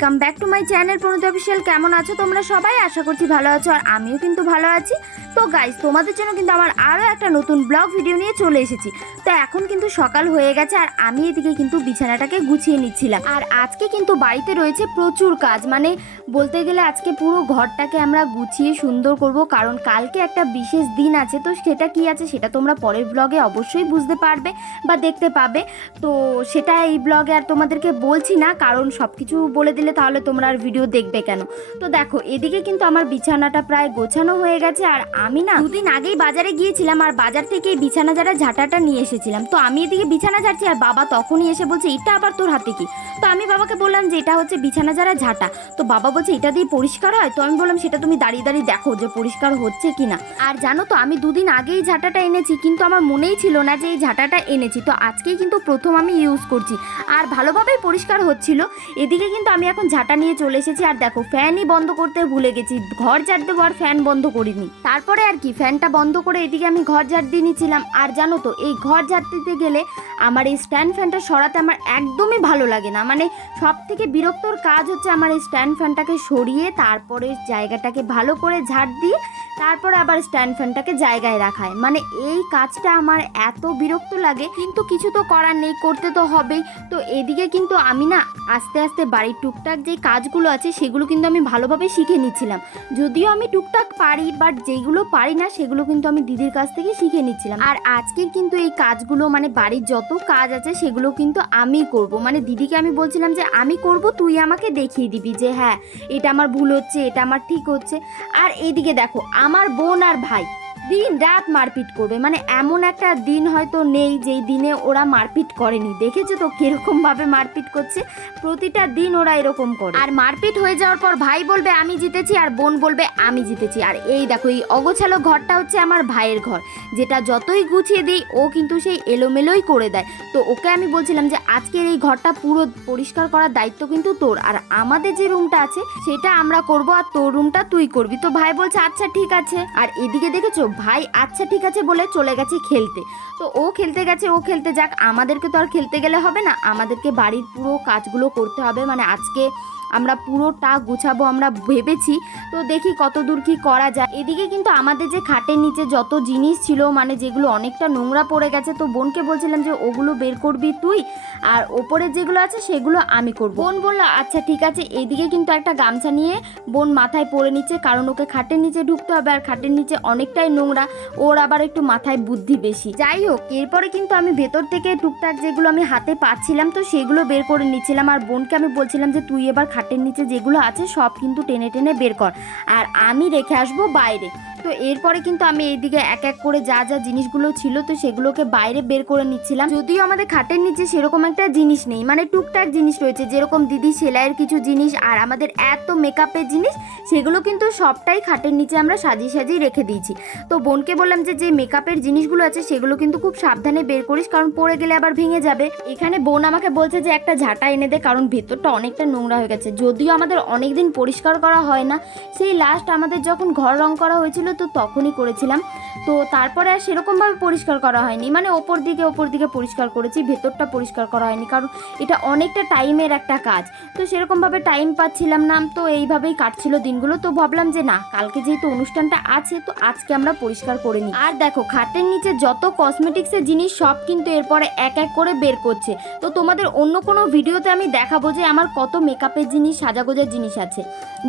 Welcome back to my channel Pranita official. কেমন আছো তোমরা সবাই? আশা করছি ভালো আছো, আর আমিও কিন্তু ভালো আছি। তো গাইস, তোমাদের জন্য কিন্তু আমার আরও একটা নতুন ব্লগ ভিডিও নিয়ে চলে এসেছি। তো এখন কিন্তু সকাল হয়ে গেছে, আর আমি এদিকে কিন্তু বিছানাটাকে গুছিয়ে নিচ্ছিলাম। আর আজকে কিন্তু বাড়িতে রয়েছে প্রচুর কাজ, মানে বলতে গেলে আজকে পুরো ঘরটাকে আমরা গুছিয়ে সুন্দর করব, কারণ কালকে একটা বিশেষ দিন আছে। তো সেটা কি আছে সেটা তোমরা পরের ব্লগে অবশ্যই বুঝতে পারবে বা দেখতে পাবে। তো সেটা এই ব্লগে আর তোমাদেরকে বলছি না, কারণ সব কিছু বলে দিলে তাহলে তোমরা আর ভিডিও দেখবে কেন। তো দেখো, এদিকে কিন্তু আমার বিছানাটা প্রায় গোছানো হয়ে গেছে। আর আমি না দুদিন আগেই বাজারে গিয়েছিলাম, আর বাজার থেকে এই বিছানা ঝাঁটাটা নিয়ে এসেছিলাম। তো আমি এদিকে বিছানা ঝাড়ছি, আর বাবা তখনই এসে বলছে এটা আবার তোর হাতে কি? তো আমি বাবাকে বললাম যে এটা হচ্ছে বিছানা ঝাঁটা। তো বাবা বলছে এটা দিয়ে পরিষ্কার হয়? তো আমি বললাম সেটা তুমি দাঁড়িয়ে দাঁড়িয়ে দেখো যে পরিষ্কার হচ্ছে কিনা। আর জানো তো, আমি দুদিন আগেই ঝাঁটাটা এনেছি, কিন্তু আমার মনেই ছিল না যে এই ঝাঁটাটা এনেছি। তো আজকেই কিন্তু প্রথম আমি ইউজ করছি, আর ভালোভাবেই পরিষ্কার হচ্ছিল। এদিকে কিন্তু আমি এখন ঝাঁটা নিয়ে চলে এসেছি, আর দেখো ফ্যানই বন্ধ করতে ভুলে গেছি। ঘর ঝাড় দেবো আর ফ্যান বন্ধ করিনি। তারপরে আর কি, ফ্যানটা বন্ধ করে এদিকে আমি ঘর ঝাড় দিয়ে নিচ্ছিলাম। আর জানো তো, এই ঘর ঝাড় দিতে গেলে আমার এই স্ট্যান্ড ফ্যানটা সরাতে আমার একদমই ভালো লাগে না। মানে সব থেকে বিরক্তর কাজ হচ্ছে আমার এই স্ট্যান্ড ফ্যানটাকে সরিয়ে তারপরে জায়গাটাকে ভালো করে ঝাড় দিয়ে তারপরে আবার স্ট্যান্ড ফ্যানটাকে জায়গায় রাখায়। মানে এই কাজটা আমার এত বিরক্ত লাগে, কিন্তু কিছু তো করার নেই, করতে তো হবেই। তো এদিকে কিন্তু আমি না আস্তে আস্তে বাড়ির টুকটাক যে কাজগুলো আছে সেগুলো কিন্তু আমি ভালোভাবে শিখে নিচ্ছিলাম। যদিও আমি টুকটাক পারি, বাট যেগুলো পারি না সেগুলো কিন্তু আমি দিদির কাছ থেকে শিখে নিচ্ছিলাম। আর আজকে কিন্তু এই কাজগুলো, মানে বাড়ির যত কাজ আছে সেগুলো কিন্তু আমি করব। মানে দিদিকে আমি বলছিলাম যে আমি করব, তুই আমাকে দেখিয়ে দিবি যে হ্যাঁ এটা আমার ভুল হচ্ছে, এটা আমার ঠিক হচ্ছে। আর এইদিকে দেখো, আমার বোন আর ভাই দিন রাত মারপিট করবে। মানে এমন একটা দিন হয়তো নেই যেই দিনে ওরা মারপিট করেনি। দেখেছো তো কিরকম ভাবে মারপিট করছে, প্রতিটা দিন ওরা এরকম করে। আর মারপিট হয়ে যাওয়ার পর ভাই বলবে আমি জিতেছি, আর বোন বলবে আমি জিতেছি। আর এই দেখো, এই অগোছালো ঘরটা হচ্ছে আমার ভাইয়ের ঘর, যেটা যতই গুছিয়ে দিই ও কিন্তু সেই এলোমেলোই করে দেয়। তো ওকে আমি বলছিলাম যে আজকের এই ঘরটা পুরো পরিষ্কার করার দায়িত্ব কিন্তু তোর, আর আমাদের যে রুমটা আছে সেটা আমরা করব, আর তোর রুমটা তুই করবি। তো ভাই বলছে আচ্ছা ঠিক আছে। আর এদিকে দেখেছো, ভাই আচ্ছা ঠিক আছে বলে চলে গেছে খেলতে। তো ও খেলতে গেছে, ও খেলতে যাক, আমাদেরকে তো আর খেলতে গেলে হবে না, আমাদেরকে বাড়ির পুরো কাজগুলো করতে হবে। মানে আজকে আমরা পুরোটা গুছাবো আমরা ভেবেছি। তো দেখি কত দূর কি করা যায়। এদিকে কিন্তু আমাদের যে খাটের নিচে যত জিনিস ছিল, মানে যেগুলো অনেকটা নোংরা পড়ে গেছে, তো বোনকে বলছিলাম যে ওগুলো বের করবি তুই, আর ওপরে যেগুলো আছে সেগুলো আমি করব। বোন বললো আচ্ছা ঠিক আছে। এদিকে কিন্তু একটা গামছা নিয়ে বোন মাথায় পরে নিচ্ছে, কারণ ওকে খাটের নিচে ঢুকতে হবে, আর খাটের নিচে অনেকটাই নোংরা, ওর আবার একটু মাথায় বুদ্ধি বেশি। যাই হোক, এরপরে কিন্তু আমি ভেতর থেকে টুকটাক যেগুলো আমি হাতে পাচ্ছিলাম তো সেগুলো বের করে নিচ্ছিলাম। আর বোনকে আমি বলছিলাম যে তুই এবার খাটের নিচে যেগুলো আছে সব কিন্তু টেনে টেনে বের কর, আর আমি রেখে আসবো বাইরে। তো এরপরে কিন্তু আমি এইদিকে এক এক করে যা যা জিনিসগুলো ছিল তো সেগুলোকে বাইরে বের করে নিচ্ছিলাম। যদিও আমাদের খাটের নিচে সেরকম একটা জিনিস নেই, মানে টুকটাক জিনিস রয়েছে, যেরকম দিদি সেলাইয়ের কিছু জিনিস আর আমাদের এত মেকআপের জিনিস, সেগুলো কিন্তু সবটাই খাটের নিচে আমরা সাজিয়ে সাজিয়ে রেখে দিয়েছি। তো বোনকে বললাম যে যে মেকআপের জিনিসগুলো আছে সেগুলো কিন্তু খুব সাবধানে বের করিস, কারণ পড়ে গেলে আবার ভেঙে যাবে। এখানে বোন আমাকে বলছে যে একটা ঝাঁটা এনে দে, কারণ ভেতরটা অনেকটা নোংরা হয়ে গেছে। যদিও আমাদের অনেকদিন পরিষ্কার করা হয় না, সেই লাস্ট আমাদের যখন ঘর রং করা হয়েছিল তো তখনই করেছিলাম। তো তারপরে আর সেরকমভাবে পরিষ্কার করা হয়নি, মানে ওপর দিকে পরিষ্কার করেছি, ভেতরটা পরিষ্কার করা হয়নি, কারণ এটা অনেকটা টাইমের একটা কাজ। তো সেরকমভাবে টাইম পাচ্ছিলাম না, তো এইভাবেই কাটছিল দিনগুলো। তো ভাবলাম যে না, কালকে যেহেতু অনুষ্ঠানটা আছে তো আজকে আমরা পরিষ্কার করে নিই। আর দেখো, খাটের নিচে যত কসমেটিক্সের জিনিস সব কিন্তু এরপরে এক এক করে বের করছে। তো তোমাদের অন্য কোনো ভিডিওতে আমি দেখাবো যে আমার কত মেকআপের জিনিস, সাজাগোজার জিনিস আছে।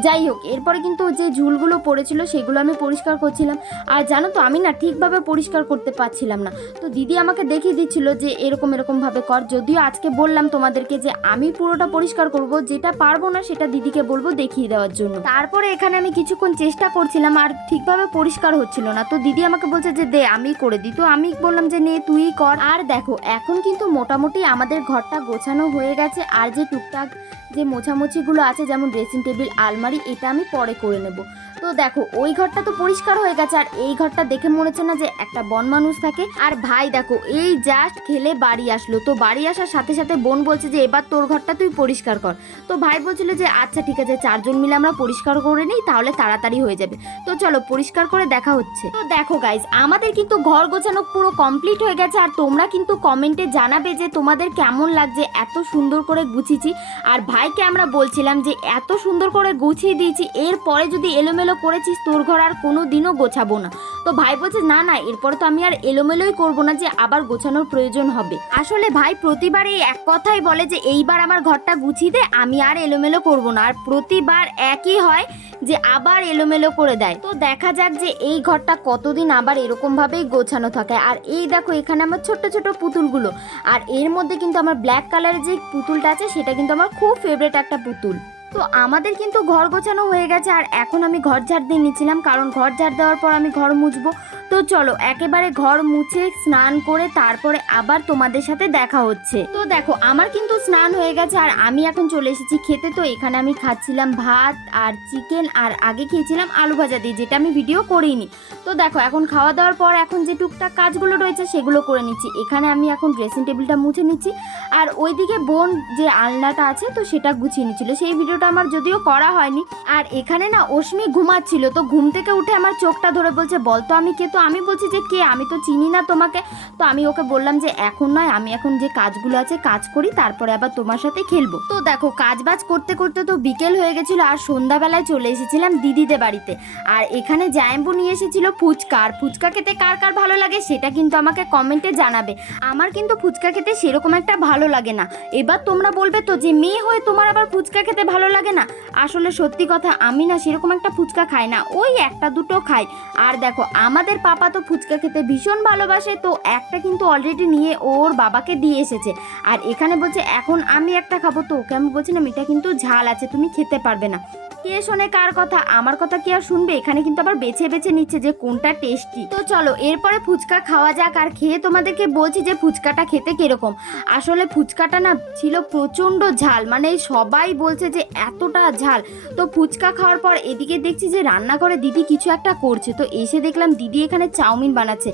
যাই হোক, এরপরে কিন্তু যে ঝুলগুলো পড়েছিল সেগুলো আমি পরিষ্কার করছিলাম। আর জানো তো, আমি না ঠিকভাবে পরিষ্কার করতে পারছিলাম না, তো দিদি আমাকে দেখিয়ে দিচ্ছিল যে এরকমভাবে কর। যদিও আজকে বললাম তোমাদেরকে যে আমি পুরোটা পরিষ্কার করব, যেটা পারবো না সেটা দিদিকে বলবো দেখিয়ে দেওয়ার জন্য। তারপরে এখানে আমি কিছুক্ষণ চেষ্টা করছিলাম, আর ঠিকভাবে পরিষ্কার হচ্ছিল না। তো দিদি আমাকে বলছে যে দে আমি করে দিই। তো আমি বললাম যে নে তুই কর। আর দেখো, এখন কিন্তু মোটামুটি আমাদের ঘরটা গোছানো হয়ে গেছে। আর যে টুকটাক যে মোছামুছিগুলো আছে, যেমন ড্রেসিং টেবিল, আলমারি, এটা আমি পরে করে নেব। তো দেখো ওই ঘরটা তো পরিষ্কার হয়ে গেছে, আর এই ঘরটা দেখে মনে হচ্ছে না যে একটা বন মানুষ থাকে। আর ভাই দেখো এই জাস্ট খেলে বাড়ি আসলো, তো বাড়ি আসার সাথে সাথে বোন বলছে যে এবার তোর ঘরটা তুই পরিষ্কার কর। তো ভাই বলছিল যে আচ্ছা ঠিক আছে, 4 জন মিলে আমরা পরিষ্কার করে নিই, তাহলে তাড়াতাড়ি হয়ে যাবে। তো চলো পরিষ্কার করে দেখা হচ্ছে। তো দেখো গাইজ, আমাদের কিন্তু ঘর গোছানো পুরো কমপ্লিট হয়ে গেছে, আর তোমরা কিন্তু কমেন্টে জানাবে যে তোমাদের কেমন লাগছে এত সুন্দর করে গুছিয়েছি। আর ভাইকে আমরা বলছিলাম যে এত সুন্দর করে গুছিয়ে দিয়েছি, এরপরে যদি এলোমেলো করেছিস তোর ঘর আর কোনো দিনও গোছাবো না। তো ভাই বলছে না না, এরপরে তো আমি আর এলোমেলোই করবো না, যে আবার গোছানোর প্রয়োজন হবে। আসলে ভাই প্রতিবার এই এক কথাই বলে যে এইবার আমার ঘরটা গুছিয়ে দে, আমি আর এলোমেলো করবো না, আর প্রতিবার একই হয় যে আবার এলোমেলো করে দেয়। তো দেখা যাক যে এই ঘরটা কতদিন আবার এরকম ভাবেই গোছানো থাকে। আর এই দেখো এখানে আমার ছোট ছোট পুতুলগুলো, আর এর মধ্যে কিন্তু আমার ব্ল্যাক কালারের যে পুতুলটা আছে সেটা কিন্তু আমার খুব ফেভারিট একটা পুতুল। তো আমাদের কিন্তু ঘর গোছানো হয়ে গেছে, আর এখন আমি ঘর ঝাড় দিয়ে নিচ্ছিলাম, কারণ ঘর ঝাড় দেওয়ার পর আমি ঘর মুছবো। তো চলো একেবারে ঘর মুছে স্নান করে তারপরে আবার তোমাদের সাথে দেখা হচ্ছে। তো দেখো আমার কিন্তু স্নান হয়ে গেছে, আর আমি এখন চলে এসেছি খেতে। তো এখানে আমি খাচ্ছিলাম ভাত আর চিকেন, আর আগে খেয়েছিলাম আলু ভাজা দিয়ে, যেটা আমি ভিডিও করিনি। তো দেখো এখন খাওয়া দাওয়ার পর এখন যে টুকটাক কাজগুলো রয়েছে সেগুলো করে নিচ্ছি। এখানে আমি এখন ড্রেসিং টেবিলটা মুছে নিচ্ছি, আর ওইদিকে বোন যে আলনাটা আছে তো সেটা গুছিয়ে নিচ্ছিল, সেই ভিডিওটা আমার যদিও করা হয়নি। আর এখানে না অশ্মি ঘুমাচ্ছিল, তো ঘুম থেকে উঠে আমার চোখটা ধরে বলছে বলতো আমি কে? তো আমি বলছি যে কে, আমি তো চিনি না তোমাকে। তো আমি ওকে বললাম যে এখন নয়, আমি এখন যে কাজগুলো আছে কাজ করি, তারপরে আবার তোমার সাথে খেলবো। তো দেখো কাজ বাজ করতে করতে তো বিকেল হয়ে গেছিল, আর সন্ধ্যাবেলায় চলে এসেছিলাম দিদিদের বাড়িতে। আর এখানে জায়ম্বু নিয়ে এসেছিল ফুচকা, আর ফুচকা খেতে কার কার ভালো লাগে সেটা কিন্তু আমাকে কমেন্টে জানাবে। আমার কিন্তু ফুচকা খেতে সেরকম একটা ভালো লাগে না। এবার তোমরা বলবে তো যে মেয়ে হয়ে তোমার আবার ফুচকা খেতে ভালো লাগে না। আসলে সত্যি কথা, আমি না সেরকম একটা ফুচকা খাই না, ওই একটা দুটো খাই। আর দেখো আমাদের পাপা তো ফুচকা খেতে ভীষণ ভালোবাসে, তো একটা কিন্তু অলরেডি নিয়ে ওর বাবাকে দিয়ে এসেছে। আর এখানে বলছে এখন আমি একটা খাবো, তো ওকে আমি বলছিলাম এটা কিন্তু ঝাল আছে, তুমি খেতে পারবে না। কে শোনে কার কথা, আমার কথা কি আর শুনবে? এখানে কিন্তু আবার বেছে বেছে নিচ্ছে যে কোনটা টেস্টি। তো চলো এরপরে ফুচকা খাওয়া যাক, আর খেয়ে তোমাদেরকে বলছি যে ফুচকাটা খেতে কিরকম। আসলে ফুচকাটা না ছিল প্রচণ্ড ঝাল, মানে সবাই বলছে যে এতটা ঝাল। তো ফুচকা খাওয়ার পর এদিকে দেখছি যে রান্নাঘরে দিদি কিছু একটা করছে, তো এসে দেখলাম দিদি এখানে চাউমিন বানাচ্ছে।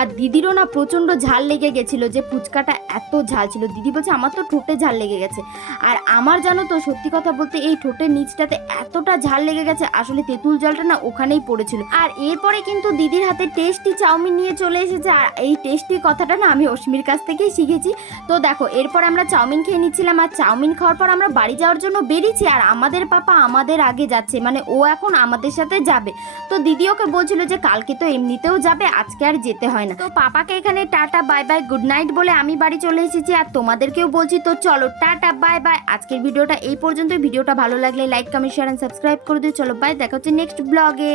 আর দিদিরও না প্রচণ্ড ঝাল লেগে গেছিলো, যে ফুচকাটা এত ঝাল ছিল। দিদি বলছে আমার তো ঠোঁটে ঝাল লেগে গেছে। আর আমার জানো তো সত্যি কথা বলতে এই ঠোঁটের নিচটাতে এতটা ঝাল লেগে গেছে, আসলে তেঁতুল জলটা না ওখানেই পড়েছিল। আর এরপরে কিন্তু দিদির হাতে টেস্টি চাউমিন নিয়ে চলে এসেছে, আর এই টেস্টি কথাটা না আমি অশ্মির কাছ থেকেই শিখেছি। তো দেখো এরপর আমরা চাউমিন খেয়ে নিচ্ছিলাম, আর চাউমিন খাওয়ার পর আমরা বাড়ি যাওয়ার জন্য বেরিয়েছি। আর আমাদের পাপা আমাদের আগে যাচ্ছে, মানে ও এখন আমাদের সাথে যাবে। তো দিদি ওকে বলছিল যে কালকে তো এমনিতেও যাবে, আজকে আর যেতে হয় না। তো পাপাকে এখানে tata bye bye good night বলে আমি বাড়ি চলে এসেছি, আর তোমাদেরকেও বলছি। তো চলো টাটা বাই বাই, আজকের ভিডিওটা এই পর্যন্ত। ভিডিওটা ভালো লাগলে like comment share and subscribe করে দিও। চলো বাই, দেখা হচ্ছে নেক্সট ব্লগে।